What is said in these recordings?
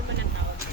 permanent house.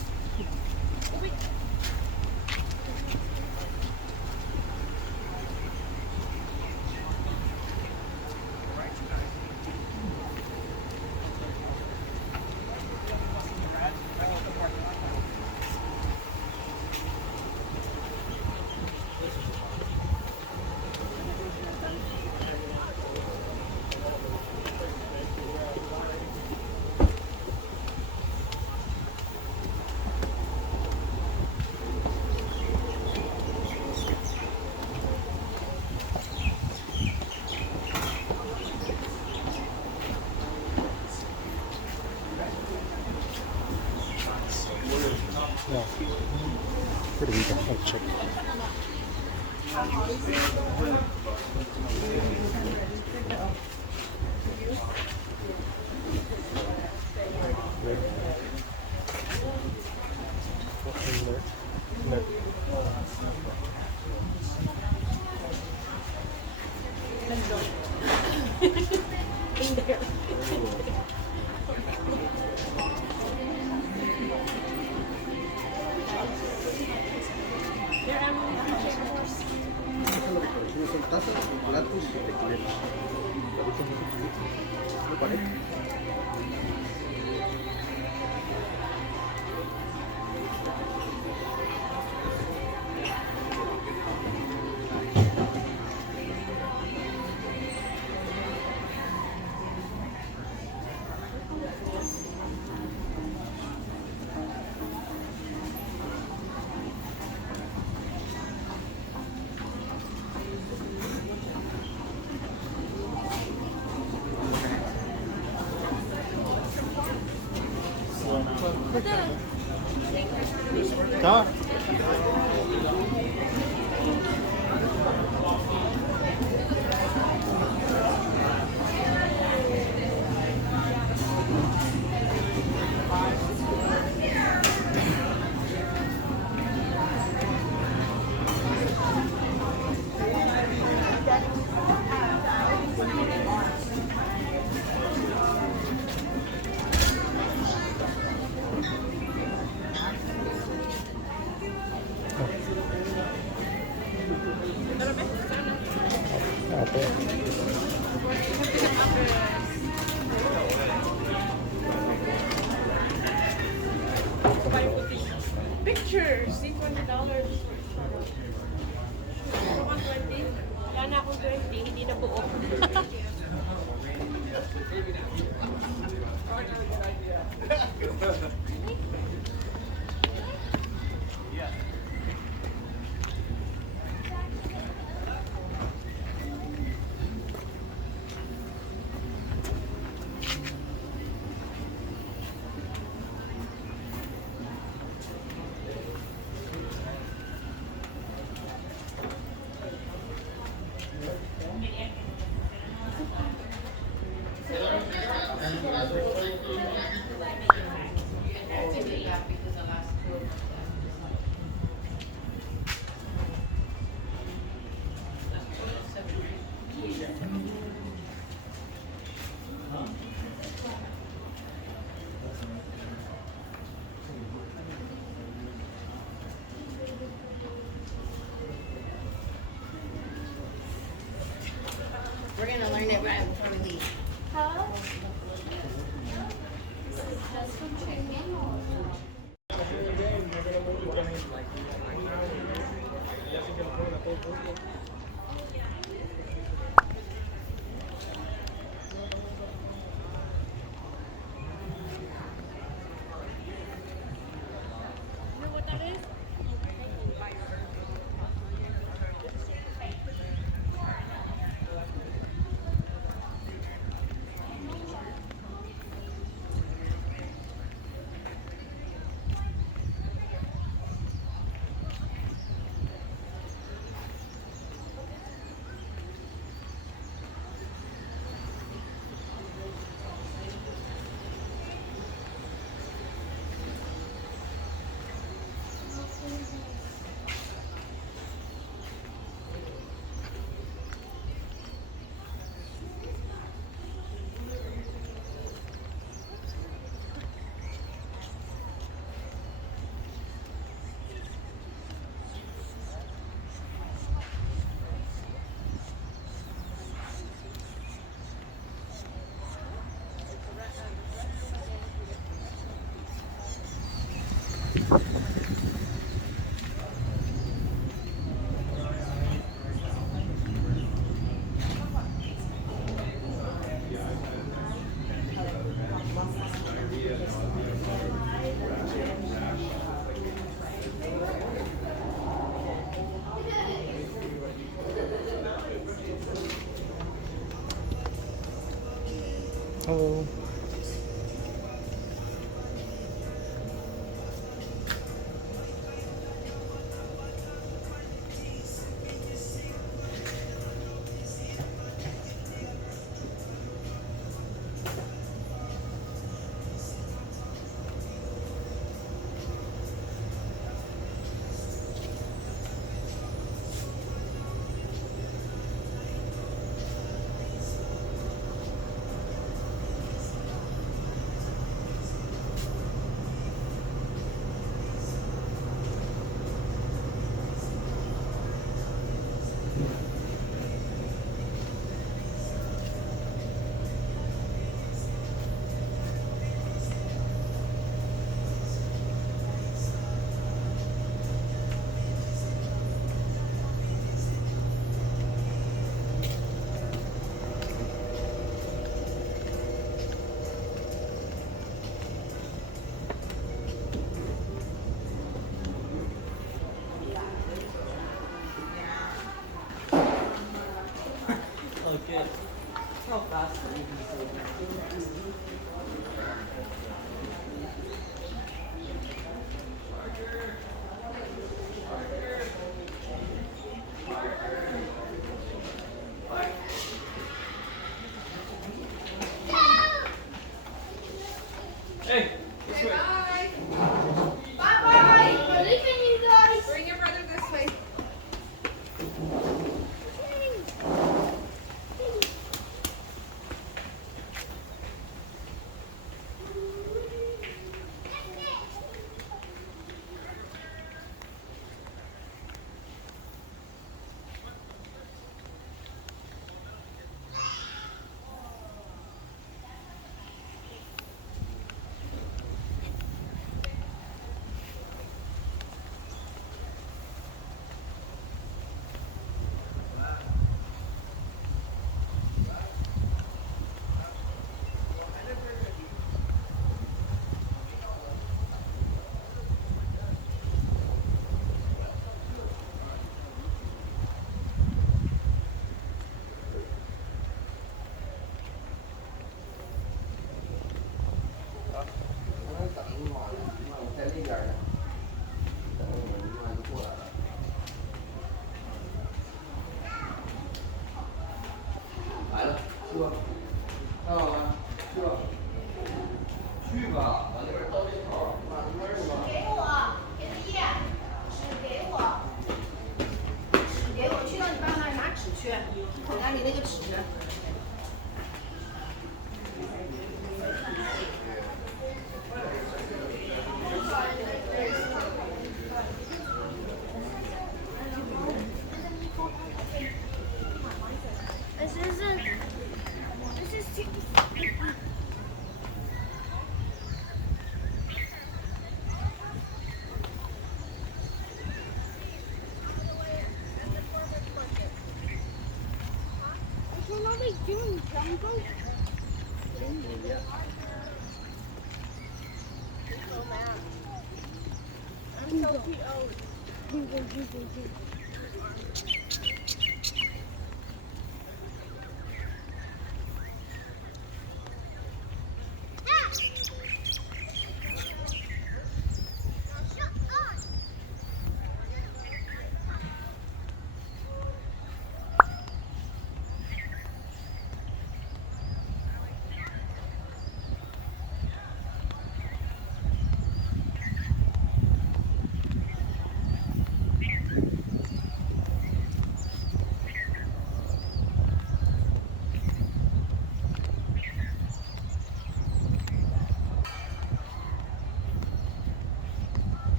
Where do we go? Oh, check. Đó. Pictures, see $20. Wala na akong 20, hindi na buo. We're gonna learn it right before we leave. Huh? Hey, this way. Bye. Bye-bye. We're leaving you guys. Bring your brother this way.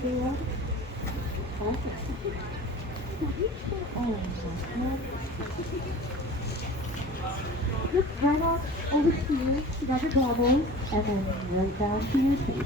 주세요. Just turn off over to you, grab your goggles, and then right down to your table.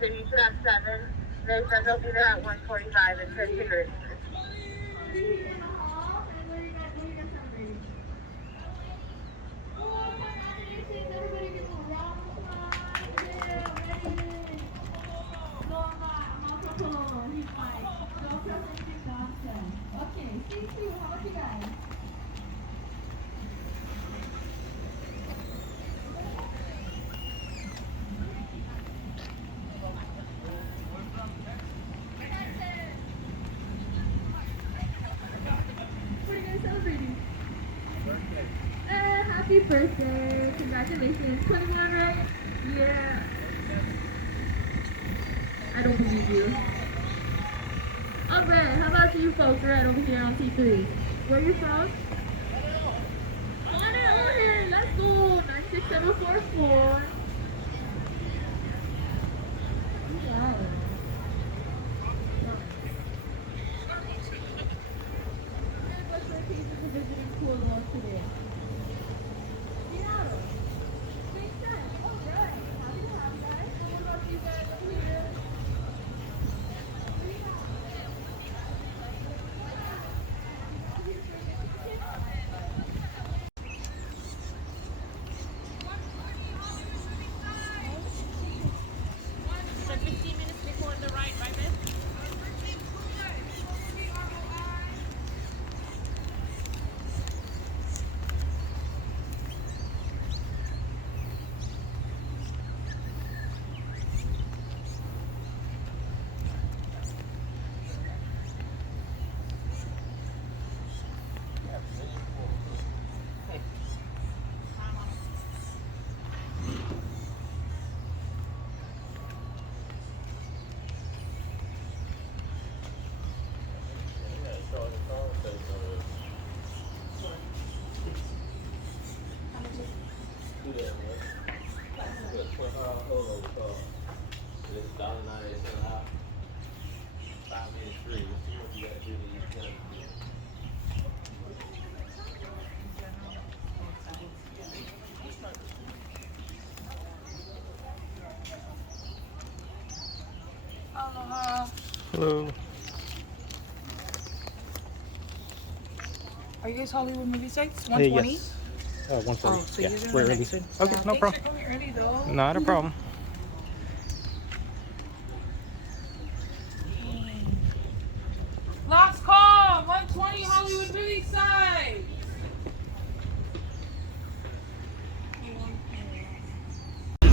So you should have 7. They said they'll be there at 1:45 and 50 minutes. Okay, stay tuned. How about you guys? What are you guys celebrating? Happy birthday! Congratulations! 21, right? Yeah. I don't believe you. Alright, how about you folks right over here on T3? Where are you from? Kaneohe! Let's go! 96744. Yeah. What's my reason for visiting Kualoa today? Seattle. Makes sense. Alright. Happy to have you guys. So what about you guys over here? So 15 minutes before the ride, right, miss? Hello. Are you guys Hollywood movie sites? Hey, 120? yes. 140. Oh, so Yeah, you're doing we're the early. next one? Okay, no Thanks problem. for coming early though. Not a problem. Last call! 120 Hollywood movie sites!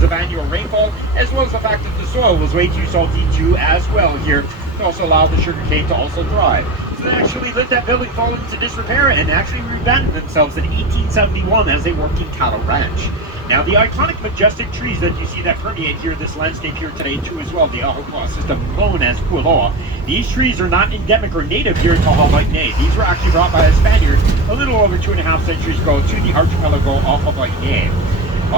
Of annual rainfall, as well as the fact that the soil was way too salty too as well here to also allow the sugarcane to also dry. So they actually let that building fall into disrepair and actually rebranded themselves in 1871 as they worked in Kualoa Ranch. Now the iconic majestic trees that you see that permeate here, this landscape here today too as well, the Ahupua'a system known as Kualoa, these trees are not endemic or native here to Hawaii. These were actually brought by a Spaniard a little over 2.5 centuries ago to the archipelago of Hawaii.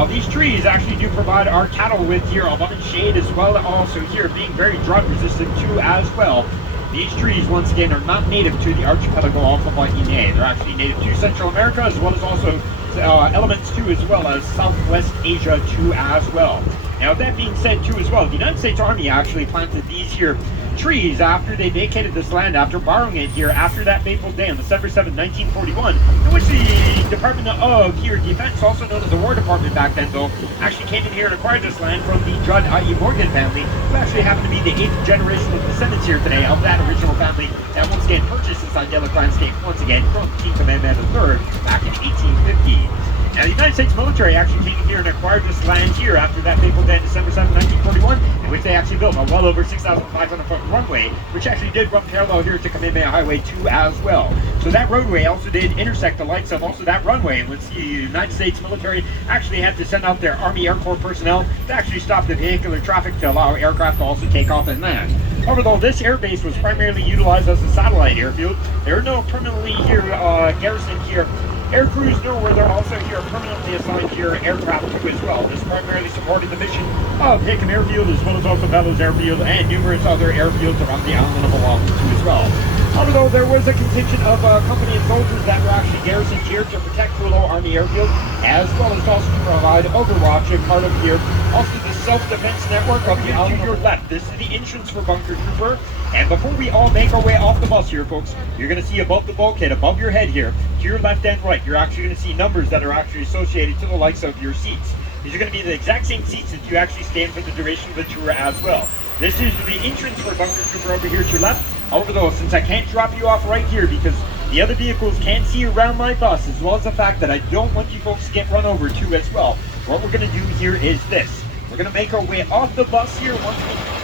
These trees actually do provide our cattle with here abundant shade, as well as also here being very drought resistant too as well. These trees once again are not native to the archipelago of Hawaii. They're actually native to Central America, as well as also elements too as well as Southwest Asia too as well. Now that being said too as well, the United States Army actually planted these here trees after they vacated this land after borrowing it here after that fateful day on December 7, 1941, in which the Department of Defense, also known as the War Department back then though, actually came in here and acquired this land from the Judd I.E. Morgan family, who actually happened to be the 8th generation of descendants here today of that original family that once again purchased this idyllic landscape once again from King Kamehameha III back in 1850. Now, the United States military actually came in here and acquired this land here after that fateful day, December 7, 1941, in which they actually built a well over 6,500-foot runway, which actually did run parallel here to Kamehameha Highway 2 as well. So that roadway also did intersect the likes of also that runway, in which the United States military actually had to send out their Army Air Corps personnel to actually stop the vehicular traffic to allow aircraft to also take off and land. However, though, this air base was primarily utilized as a satellite airfield. There are no permanently here garrisoned here air crews, nor were there also here permanently assigned here aircraft too as well. This primarily supported the mission of Hickam Airfield as well as also Bellows Airfield and numerous other airfields around the island of Oahu too as well. However, though, there was a contingent of company and soldiers that were actually garrisoned here to protect Kualoa Army Airfield, as well as also to provide overwatch and part of here also the self-defense network of the island. To your left, this is the entrance for Bunker Trooper. And before we all make our way off the bus here, folks, you're going to see above the bulkhead, above your head here, to your left and right, you're actually going to see numbers that are actually associated to the likes of your seats. These are going to be the exact same seats that you actually stand for the duration of the tour as well. This is the entrance for Bunker Trooper over here to your left. However, though, since I can't drop you off right here because the other vehicles can't see around my bus, as well as the fact that I don't want you folks to get run over too as well, what we're going to do here is this. We're going to make our way off the bus here once we...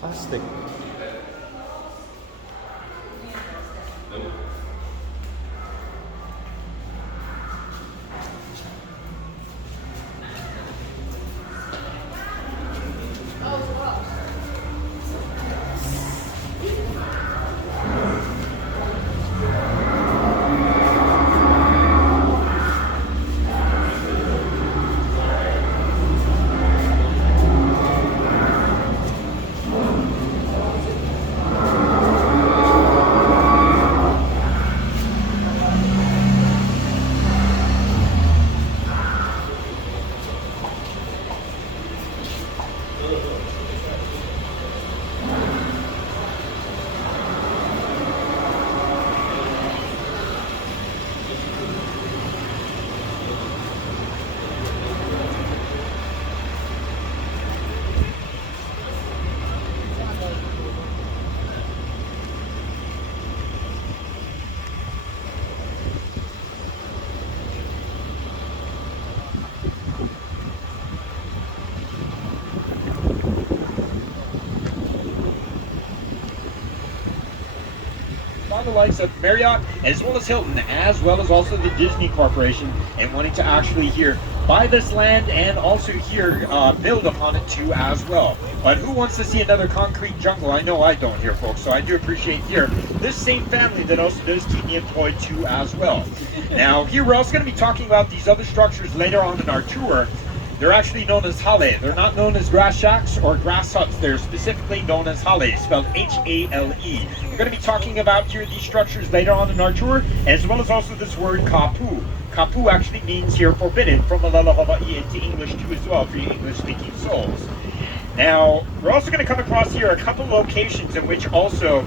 Plastic. The likes of Marriott as well as Hilton, as well as also the Disney Corporation, and wanting to actually here buy this land and also here build upon it too as well. But who wants to see another concrete jungle? I know I don't here, folks, so I do appreciate here this same family that also does keep me employed too as well. Now here we're also going to be talking about these other structures later on in our tour. They're actually known as hale. They're not known as grass shacks or grass huts. They're specifically known as hale, spelled H-A-L-E. We're going to be talking about here these structures later on in our tour, as well as also this word kapu. Kapu actually means here forbidden from Malala Hawaii into English too as well for you English-speaking souls. Now, we're also going to come across here a couple locations in which also,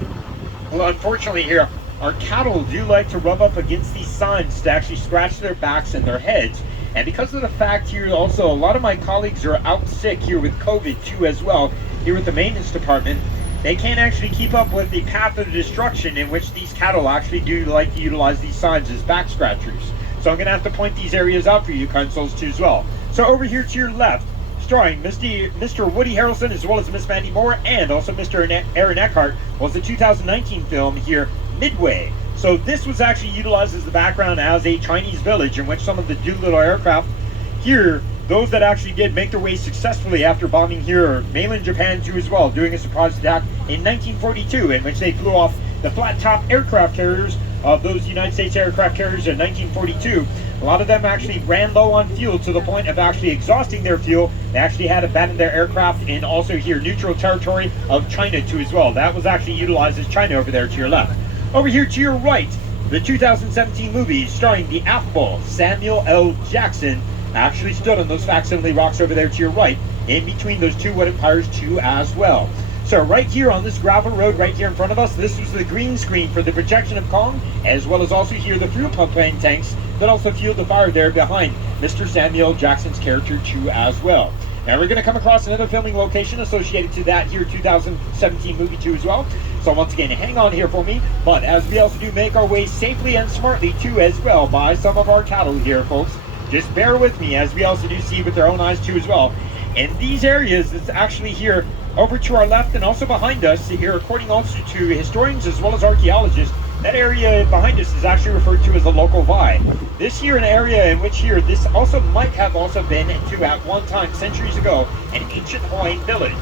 well, unfortunately here, our cattle do like to rub up against these signs to actually scratch their backs and their heads. And because of the fact here also, a lot of my colleagues are out sick here with COVID too as well, here with the maintenance department, they can't actually keep up with the path of destruction in which these cattle actually do like to utilize these signs as back scratchers. So I'm going to have to point these areas out for you consoles too as well. So over here to your left, starring Mr. Woody Harrelson as well as Miss Mandy Moore and also Mr. Aaron Eckhart, was the 2019 film here, Midway. So this was actually utilized as the background as a Chinese village in which some of the Doolittle aircraft here, those that actually did make their way successfully after bombing here mainland Japan too as well, doing a surprise attack in 1942 in which they flew off the flat top aircraft carriers of those United States aircraft carriers in 1942. A lot of them actually ran low on fuel to the point of actually exhausting their fuel. They actually had abandoned their aircraft in also here neutral territory of China too as well. That was actually utilized as China over there to your left. Over here to your right, the 2017 movie starring the affable Samuel L. Jackson actually stood on those facsimile rocks over there to your right, in between those two wood empires too as well. So right here on this gravel road right here in front of us, this was the green screen for the projection of Kong, as well as also here the fuel propane tanks that also fueled the fire there behind Mr. Samuel Jackson's character too as well. Now we're going to come across another filming location associated to that here 2017 movie too as well. So once again, hang on here for me. But as we also do make our way safely and smartly too as well by some of our cattle here, folks, just bear with me as we also do see with our own eyes too as well. In these areas, it's actually here over to our left and also behind us here, according also to historians as well as archaeologists, that area behind us is actually referred to as the local WWII. This here an area in which here this also might have also been into at one time centuries ago an ancient Hawaiian village.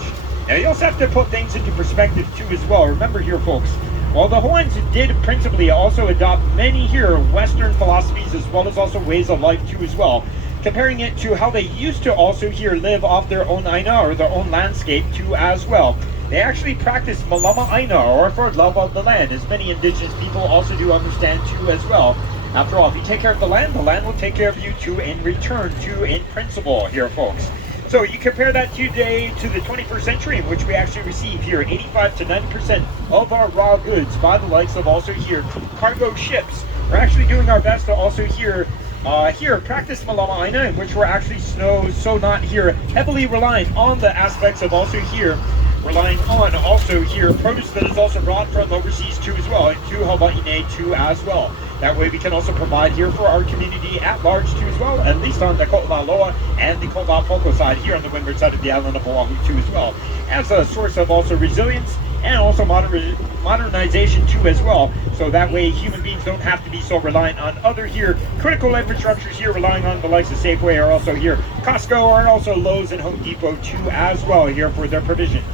Now you also have to put things into perspective too as well. Remember here, folks, while the Hawaiians did principally also adopt many here Western philosophies as well as also ways of life too as well, comparing it to how they used to also here live off their own aina or their own landscape too as well. They actually practice malama aina, or for love of the land, as many indigenous people also do understand too as well. After all, if you take care of the land will take care of you too in return too in principle here, folks. So you compare that today to the 21st century in which we actually receive here 85 to 90% of our raw goods by the likes of also here cargo ships. We're actually doing our best to also here practice malama aina, in which we're actually so not here heavily reliant on the aspects of also here relying on also here produce that is also brought from overseas too as well, and to Hawaii too as well. That way we can also provide here for our community at large too as well, at least on the Ko'olaloa and the Ko'olapoko side here on the windward side of the island of Oahu too as well, as a source of also resilience and also modernization too as well. So that way human beings don't have to be so reliant on other here critical infrastructures here, relying on the likes of Safeway or also here Costco or also Lowe's and Home Depot too as well here for their provisions.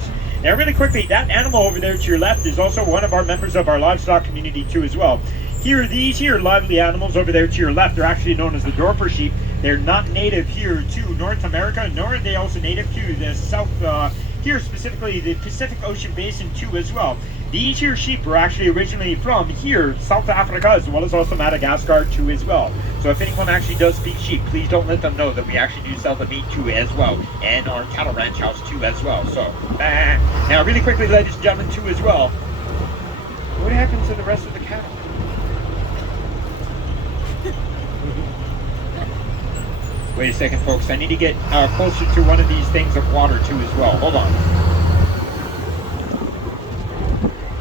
Now really quickly, that animal over there to your left is also one of our members of our livestock community too as well. Here, these here lively animals over there to your left are actually known as the Dorper sheep. They're not native here to North America, nor are they also native to the South, here specifically the Pacific Ocean Basin too as well. These here sheep were actually originally from here, South Africa, as well as also Madagascar too as well. So if anyone actually does speak sheep, please don't let them know that we actually do sell the meat too as well, and our cattle ranch house too as well. So, now really quickly, ladies and gentlemen, too as well, what happens to the rest of the cattle? Wait a second, folks. I need to get closer to one of these things of water too as well. Hold on.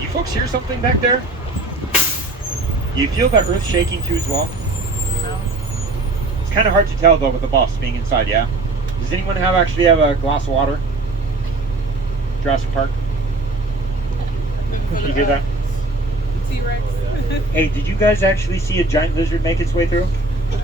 You folks hear something back there? Do you feel that earth shaking too as well? No. It's kind of hard to tell though with the boss being inside, yeah? Does anyone actually have a glass of water? Jurassic Park? Did you hear that? T-Rex. Hey, did you guys actually see a giant lizard make its way through?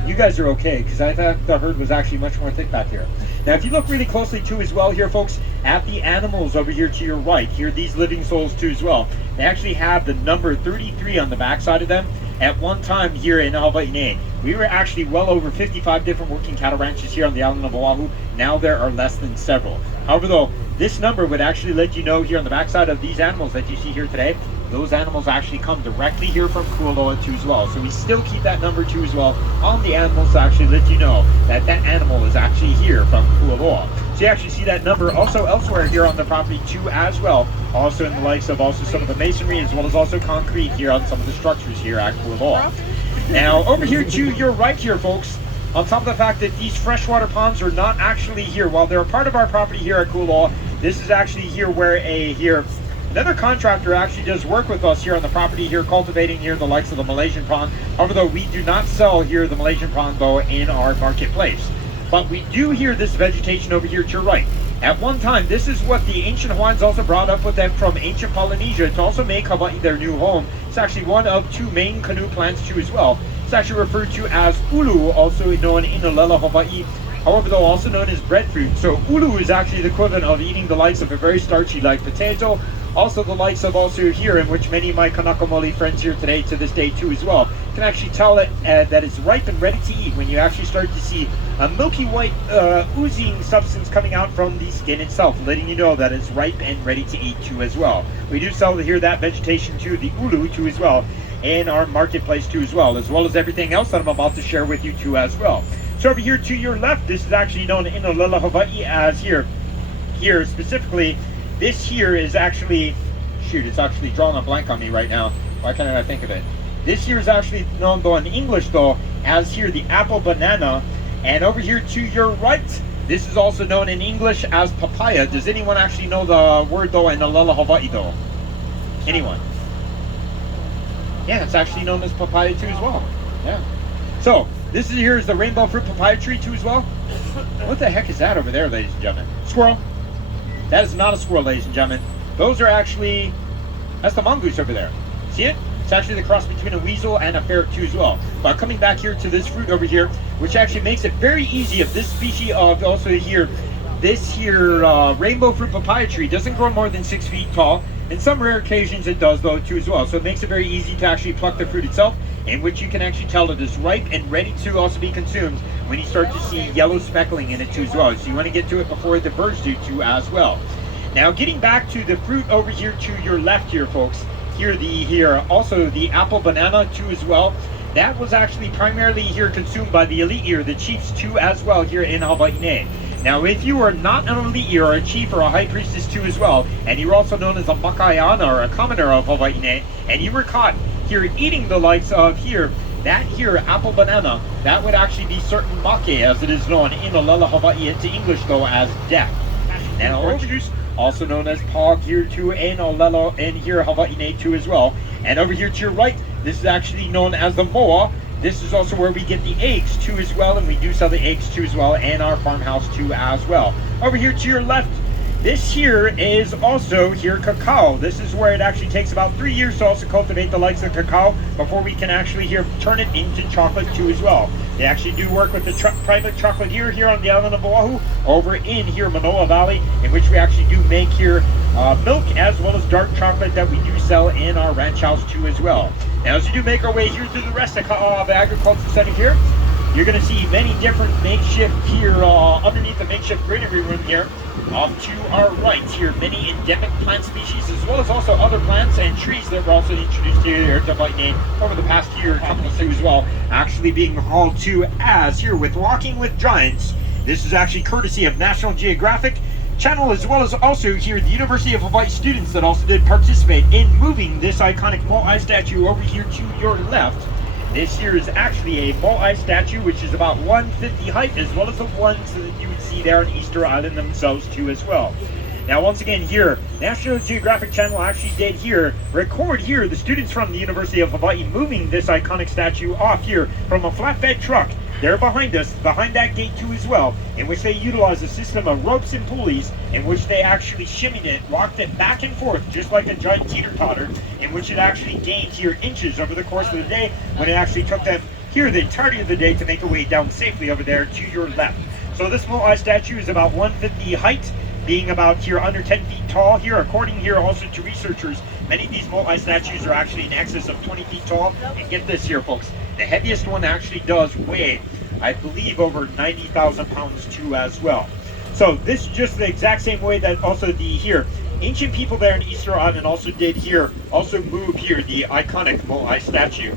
You guys are okay, because I thought the herd was actually much more thick back here. Now, if you look really closely too as well here, folks, at the animals over here to your right, here, these living souls too as well, they actually have the number 33 on the back side of them. At one time here in Hawaii, we were actually well over 55 different working cattle ranches here on the island of Oahu. Now there are less than several. However, though, this number would actually let you know here on the backside of these animals that you see here today, those animals actually come directly here from Kualoa too as well. So we still keep that number too as well on the animals to actually let you know that that animal is actually here from Kualoa. So you actually see that number also elsewhere here on the property too as well. Also in the likes of also some of the masonry as well as also concrete here on some of the structures here at Kualoa. Now over here to your right here, folks, on top of the fact that these freshwater ponds are not actually here, while they're a part of our property here at Kualoa, this is actually here where Another contractor actually does work with us here on the property here, cultivating here the likes of the Malaysian prawn. However, though, we do not sell here the Malaysian prawn though in our marketplace. But we do hear this vegetation over here to your right. At one time, this is what the ancient Hawaiians also brought up with them from ancient Polynesia to also make Hawaii their new home. It's actually one of two main canoe plants too as well. It's actually referred to as ulu, also known in Inolela, Hawaii. However, though, also known as breadfruit. So ulu is actually the equivalent of eating the likes of a very starchy like potato. Also the likes of also here, in which many of my Kanakamoli friends here today to this day too as well can actually tell it that it's ripe and ready to eat when you actually start to see a milky white oozing substance coming out from the skin itself, letting you know that it's ripe and ready to eat too as well. We do sell here that vegetation too, the ulu too as well, in our marketplace too as well as everything else that I'm about to share with you too as well. So over here to your left, this is actually known in Inolela, Hawaii as here specifically. This here is actually, shoot, it's actually drawing a blank on me right now. Why can't I think of it? This here is actually known though in English though as here the apple banana. And over here to your right, this is also known in English as papaya. Does anyone actually know the word though in Inolela, Hawaii though? Anyone? Yeah, it's actually known as papaya too as well. Yeah. So this is here is the rainbow fruit papaya tree too as well. What the heck is that over there, ladies and gentlemen? Squirrel? That is not a squirrel, ladies and gentlemen. Those are actually, that's the mongoose over there. See it? It's actually the cross between a weasel and a ferret too as well. But coming back here to this fruit over here, which actually makes it very easy of this species of also here, this here rainbow fruit papaya tree doesn't grow more than 6 feet tall. In some rare occasions it does though too as well. So it makes it very easy to actually pluck the fruit itself, in which you can actually tell it is ripe and ready to also be consumed when you start to see yellow speckling in it too as well. So you want to get to it before the birds do too as well. Now getting back to the fruit over here to your left here, folks, here also the apple banana too as well. That was actually primarily here consumed by the elite here, the chiefs too as well here in Hawaii. Now if you are not an elite here or a chief or a high priestess too as well, and you're also known as a makaiana or a commoner of Hawaii, and you were caught here eating the likes of here, that here apple banana, that would actually be certain make, as it is known in Inolela, Hawaii, into English though as death. Now orange juice, also known as pog here too in Inolela and here Hawaii too as well. And over here to your right, this is actually known as the moa. This is also where we get the eggs too as well, and we do sell the eggs too as well in our farmhouse too as well. Over here to your left, this here is also here cacao. This is where it actually takes about 3 years to also cultivate the likes of cacao before we can actually here turn it into chocolate too as well. They actually do work with the private chocolate here on the island of Oahu, over in here Manoa Valley, in which we actually do make here milk as well as dark chocolate that we do sell in our ranch house too as well. Now as we do make our way here through the rest of the agriculture center here, you're going to see many different makeshift here underneath the makeshift greenery room here. Off to our right here, many endemic plant species, as well as also other plants and trees that were also introduced here to Hawaii over the past year, companies too as well, actually being hauled to as here with Walking with Giants. This is actually courtesy of National Geographic Channel, as well as also here the University of Hawaii students that also did participate in moving this iconic moai statue over here to your left. This here is actually a moai statue, which is about 150 height, as well as the ones that you would see there on Easter Island themselves too as well. Now once again here, National Geographic Channel actually did here record here the students from the University of Hawaii moving this iconic statue off here from a flatbed truck there behind us, behind that gate too as well, in which they utilized a system of ropes and pulleys in which they actually shimmied it, rocked it back and forth just like a giant teeter-totter, in which it actually gained here inches over the course of the day, when it actually took them here the entirety of the day to make their way down safely over there to your left. So this moai statue is about 150 height, being about here under 10 feet tall here, according here also to researchers. Many of these moai statues are actually in excess of 20 feet tall, and get this here folks, the heaviest one actually does weigh, I believe, over 90,000 pounds too as well. So this is just the exact same way that also the here ancient people there in Easter Island also did here, also move here the iconic moai statue.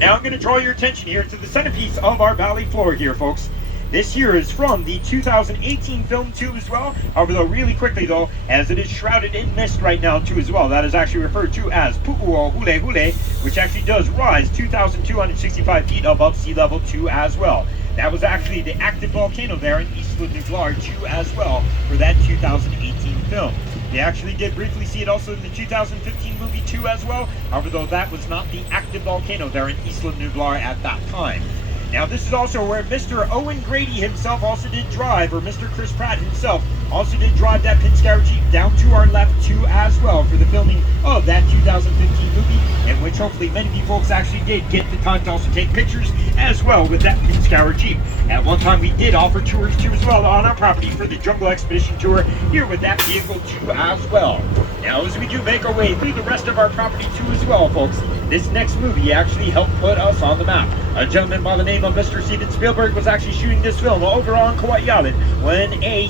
Now I'm going to draw your attention here to the centerpiece of our valley floor here, folks. This here is from the 2018 film too as well. However, though, really quickly though, as it is shrouded in mist right now too as well. That is actually referred to as Pu'u Hule, which actually does rise 2,265 feet above sea level too as well. that was actually the active volcano there in Isla Nublar too as well for that 2018 film. They actually did briefly see it also in the 2015 movie too as well, however though that was not the active volcano there in Isla Nublar at that time. Now this is also where Mr. Owen Grady himself also did drive, or Mr. Chris Pratt himself also did drive that Pinascara Jeep down to our left too as well for the filming of that 2015 movie, in which hopefully many of you folks actually did get the time to also take pictures as well with that Pinascara Jeep. At one time we did offer tours too as well on our property for the Jungle Expedition Tour here with that vehicle too as well. Now as we do make our way through the rest of our property too as well, folks, this next movie actually helped put us on the map. A gentleman by the name of Mr. Steven Spielberg was actually shooting this film over on Kauai Island when a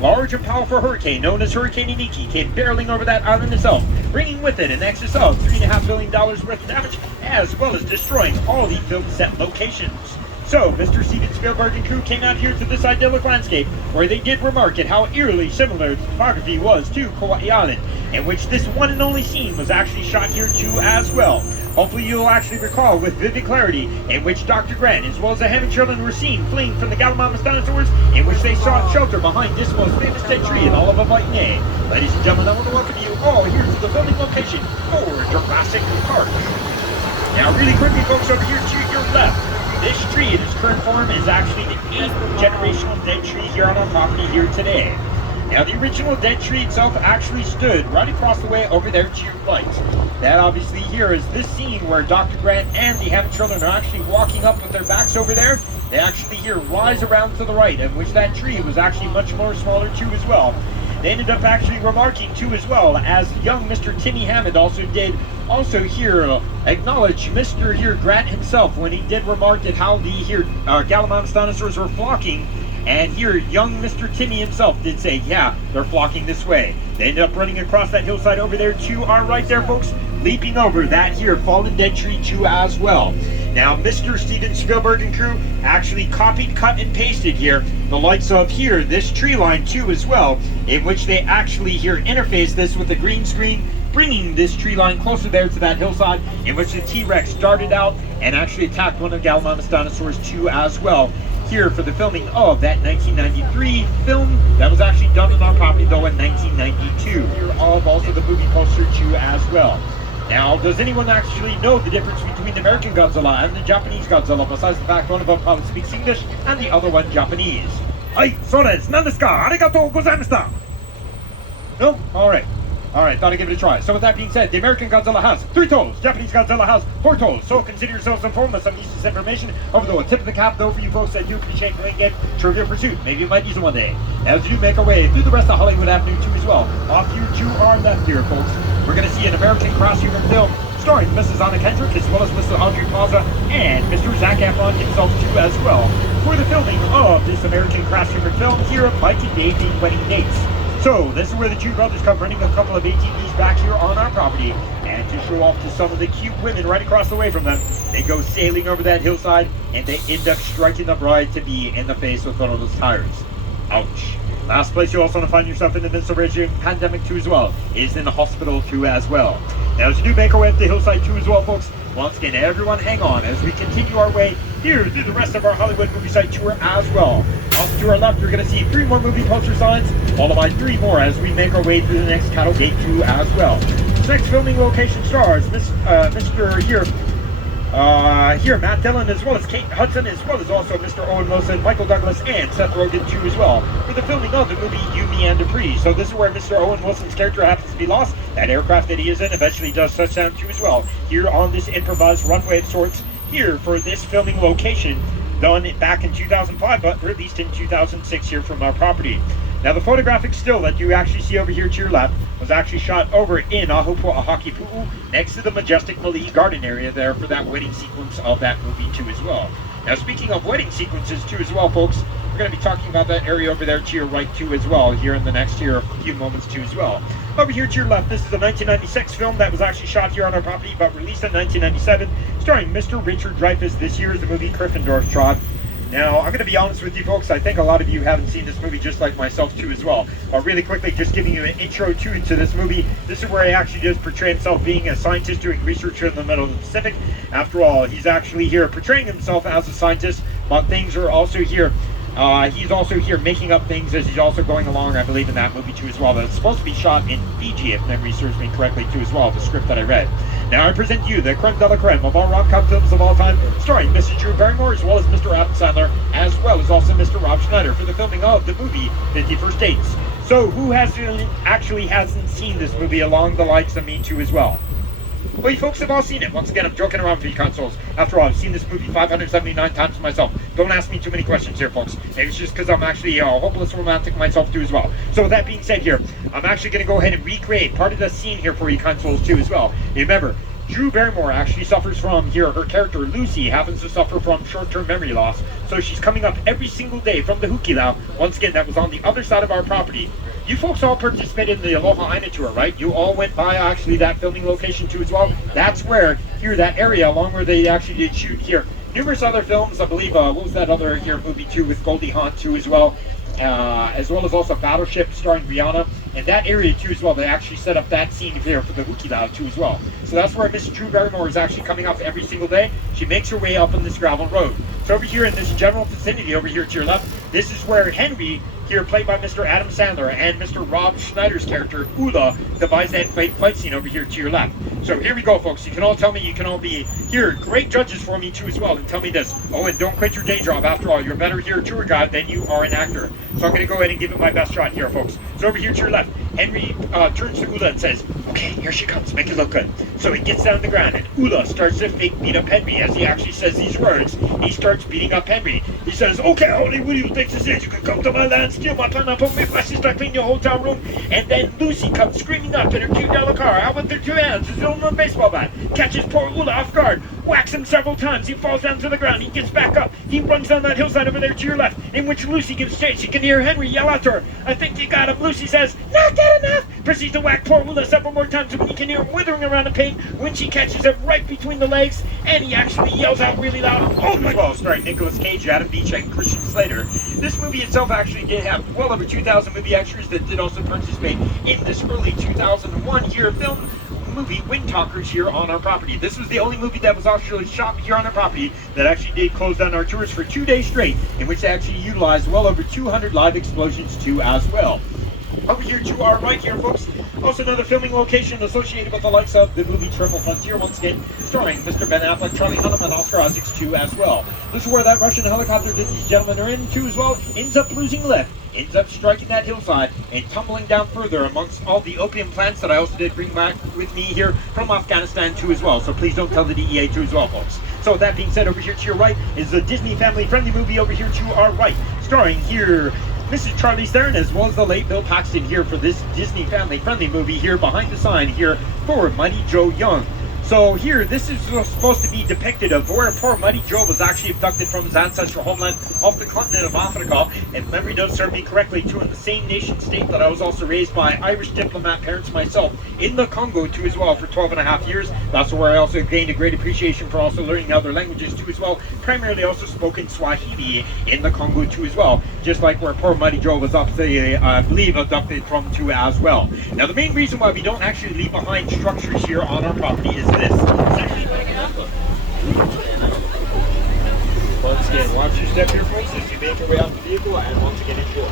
large and powerful hurricane known as Hurricane Iniki came barreling over that island itself, bringing with it an excess of $3.5 billion worth of damage, as well as destroying all the film set locations. So, Mr. Steven Spielberg and crew came out here to this idyllic landscape, where they did remark at how eerily similar the topography was to Kauai Island, in which this one and only scene was actually shot here too as well. Hopefully you'll actually recall with vivid clarity in which Dr. Grant as well as the Hammond children were seen fleeing from the Gallimamas dinosaurs, in which they sought shelter behind this most famous dead tree in all of Hawaii. Ladies and gentlemen, I want to welcome you all here to the filming location for Jurassic Park. Now really quickly folks, over here to your left, this tree in its current form is actually the 8th generational dead tree here on our property here today. Now the original dead tree itself actually stood right across the way over there to your right. That obviously here is this scene where Dr. Grant and the Hammond children are actually walking up with their backs over there. They actually here rise around to the right, in which that tree was actually much more smaller too as well. They ended up actually remarking too as well, as young Mr. Timmy Hammond also did here acknowledge Mr. here Grant himself when he did remark at how the Gallimamas dinosaurs were flocking. And here, young Mr. Timmy himself did say, yeah, they're flocking this way. They ended up running across that hillside over there to our right there, folks, leaping over that here fallen dead tree too as well. Now, Mr. Steven Spielberg and crew actually copied, cut, and pasted here the likes of here, this tree line too as well, in which they actually here interface this with the green screen, bringing this tree line closer there to that hillside, in which the T-Rex started out and actually attacked one of Gallimamas dinosaurs too as well. Here for the filming of that 1993 film that was actually done on our property though in 1992. Here of also the movie poster too as well. Now, does anyone actually know the difference between the American Godzilla and the Japanese Godzilla, besides the fact one of them probably speaks English and the other one Japanese? Hai, so desu. Nan desu ka? Arigatou gozaimashita. No? Alright. Alright, thought I'd give it a try. So with that being said, the American Godzilla has 3 toes, Japanese Godzilla has 4 toes. So consider yourselves informed of some useless information. Over the tip of the cap though for you folks that do appreciate going get Trivia Pursuit. Maybe you might use it one day. As we do make our way through the rest of Hollywood Avenue too as well. Off here to our left here, folks, we're going to see an American cross-human film starring Mrs. Anna Kendrick as well as Mr. Audrey Plaza and Mr. Zac Efron himself too as well for the filming of this American cross-human film here at Mike and Dave being wedding dates. So, this is where the two brothers come running a couple of ATVs back here on our property, and to show off to some of the cute women right across the way from them, they go sailing over that hillside, and they end up striking the bride to be in the face with one of those tires. Ouch. Last place you also want to find yourself in the midst of a pandemic too as well is in the hospital too as well. Now, as we do make our way up the hillside too as well, folks, once again, everyone hang on as we continue our way here through the rest of our Hollywood movie site tour as well. Off to our left, you're going to see 3 more movie poster signs, followed by 3 more as we make our way through the next cattle gate too as well. This next filming location stars Mr. Matt Dillon, as well as Kate Hudson, as well as also Mr. Owen Wilson, Michael Douglas, and Seth Rogen too as well, for the filming of the movie You, Me, and Dupree. So this is where Mr. Owen Wilson's character happens to be lost. That aircraft that he is in eventually does touch down too as well, here on this improvised runway of sorts, here for this filming location, done back in 2005, but released in 2006 here from our property. Now the photographic still that you actually see over here to your left was actually shot over in Ahupua'a Hakipu'u, next to the majestic Mali'i Garden area there for that wedding sequence of that movie too as well. Now speaking of wedding sequences too as well, folks, we're going to be talking about that area over there to your right too as well, here in the next here a few moments too as well. Over here to your left, this is a 1996 film that was actually shot here on our property, but released in 1997, starring Mr. Richard Dreyfuss. This year is the movie Gryffindor's Trot. Now, I'm going to be honest with you folks, I think a lot of you haven't seen this movie just like myself too as well. Really quickly, just giving you an intro to this movie. This is where he actually does portray himself being a scientist doing research in the middle of the Pacific. After all, he's actually here portraying himself as a scientist but things are also here. He's also here making up things as he's also going along, I believe, in that movie too as well. That's supposed to be shot in Fiji, if memory serves me correctly too as well, the script that I read. Now I present to you the creme de la creme of all rom-com films of all time, starring Mrs. Drew Barrymore as well as Mr. Adam Sandler, as well as also Mr. Rob Schneider for the filming of the movie 51st Dates. So who actually hasn't seen this movie along the likes of me too as well? Well, you folks have all seen it. Once again, I'm joking around for you consoles. After all, I've seen this movie 579 times myself. Don't ask me too many questions here, folks. Maybe it's just because I'm actually a hopeless romantic myself too as well. So with that being said here, I'm actually going to go ahead and recreate part of the scene here for you consoles too as well. Remember, Drew Barrymore actually suffers from here. Her character Lucy happens to suffer from short-term memory loss. So she's coming up every single day from the Hukilau. Once again, that was on the other side of our property. You folks all participated in the Aloha Aina tour, right? You all went by actually that filming location too as well. That's where, here, that area along where they actually did shoot here. Numerous other films, I believe, what was that other here movie too with Goldie Hawn too as well as also Battleship starring Rihanna. And that area too as well, they actually set up that scene here for the Hukilau too as well. So that's where Mrs. Drew Barrymore is actually coming up every single day. She makes her way up on this gravel road. So over here in this general vicinity over here to your left, this is where Henry, here played by Mr. Adam Sandler, and Mr. Rob Schneider's character, Ula, devised that fight scene over here to your left. So here we go, folks. You can all tell me, you can all be here, great judges for me too as well, and tell me this. Oh, and don't quit your day job. After all, you're a better here tour guide than you are an actor. So I'm going to go ahead and give it my best shot here, folks. So over here to your left, Henry turns to Ula and says, okay, here she comes, make it look good. So he gets down the ground, and Ula starts to fake beat up Henry. As he actually says these words, he starts beating up Henry. He says, okay, Holly, what do you think this is? You can come to my land, steal my pineapple, make my sister clean your hotel room. And then Lucy comes screaming up in her cute yellow car, out with her two hands, his own baseball bat, catches poor Ula off guard, whacks him several times. He falls down to the ground. He gets back up. He runs down that hillside over there to your left, in which Lucy gives chase. You can hear Henry yell out to her, I think you got him. Lucy says, not that enough. Proceeds to whack poor Ula several more times, and you can hear him withering around in pain when she catches him right between the legs, and he actually yells out really loud, oh my God, starring Nicolas Cage, Adam Beach, and Christian Slater. This movie itself actually did have well over 2,000 movie extras that did also participate in this early 2001 year film movie, Wind Talkers, here on our property. This was the only movie that was actually shot here on our property that actually did close down our tours for 2 days straight, in which they actually utilized well over 200 live explosions too as well. Over here to our right here, folks, also another filming location associated with the likes of the movie Triple Frontier, once again, starring Mr. Ben Affleck, Charlie Hunnam, and Oscar Isaacs too as well. This is where that Russian helicopter that these gentlemen are in too as well ends up losing lift, ends up striking that hillside and tumbling down further amongst all the opium plants that I also did bring back with me here from Afghanistan too as well. So please don't tell the DEA too as well, folks. So with that being said, over here to your right is the Disney family friendly movie over here to our right, starring here Mrs. Charlize Theron as well as the late Bill Paxton here for this Disney family friendly movie here behind the sign here for Mighty Joe Young. So here, this is supposed to be depicted of where poor Mighty Joe was actually abducted from his ancestral homeland off the continent of Africa. And memory does serve me correctly too, in the same nation state that I was also raised by Irish diplomat parents myself in the Congo too as well for 12.5 years. That's where I also gained a great appreciation for also learning other languages too as well. Primarily also spoken Swahili in the Congo too as well. Just like where poor Mighty Joe was I believe abducted from too as well. Now the main reason why we don't actually leave behind structures here on our property is this. Once again, watch your step here, folks, as you make your way out the vehicle, and once again, enjoy.